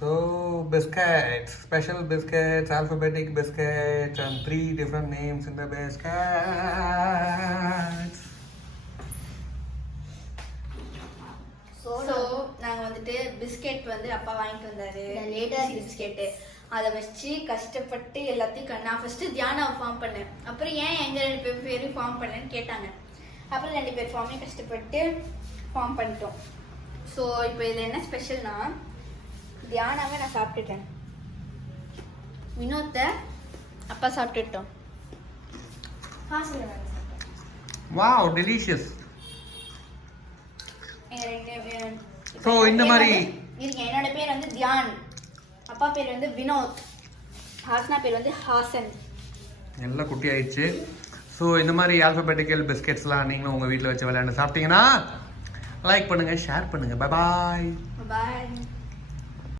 So biscuits, special biscuits, alphabetic biscuits, and 3 different names in the biscuits. So நாங்கள் வந்துட்டு biscuit வந்து அப்பா வாங்கிட்டு வந்தாரு லேட்டஸ்ட் பிஸ்கெட்டு அதை வச்சு கஷ்டப்பட்டு எல்லாத்தையும் நான் ஃபஸ்ட்டு தியானாவை ஃபார்ம் பண்ணேன். அப்புறம் ஏன் எங்கள் 2 பேரும் ஃபார்ம் பண்ணேன்னு கேட்டாங்க. அப்புறம் 2 பேர் ஃபார்மே கஷ்டப்பட்டு ஃபார்ம் பண்ணிட்டோம். ஸோ இப்போ இதில் என்ன ஸ்பெஷல்னா தியானாவை நான் சாப்பிட்டுட்டேன், வினோத்தை அப்பா சாப்பிட்டுட்டோம். Wow, delicious. ஸோ இந்த மாதிரி இருக்கேன். என்னோட பேர் வந்து தியான், அப்பா பேர் வந்து வினோத், ஹாசனா பேர் வந்து ஹாசன். எல்லாம் குட்டி ஆயிடுச்சு. ஸோ இந்த மாதிரி ஆல்ஃபபெட்டிக்கல் பிஸ்கெட்ஸ்லாம் நீங்களும் உங்கள் வீட்டில் வச்சு விளையாண்டு சாப்பிட்டீங்கன்னா லைக் பண்ணுங்கள், ஷேர் பண்ணுங்கள். பாய் பாய்.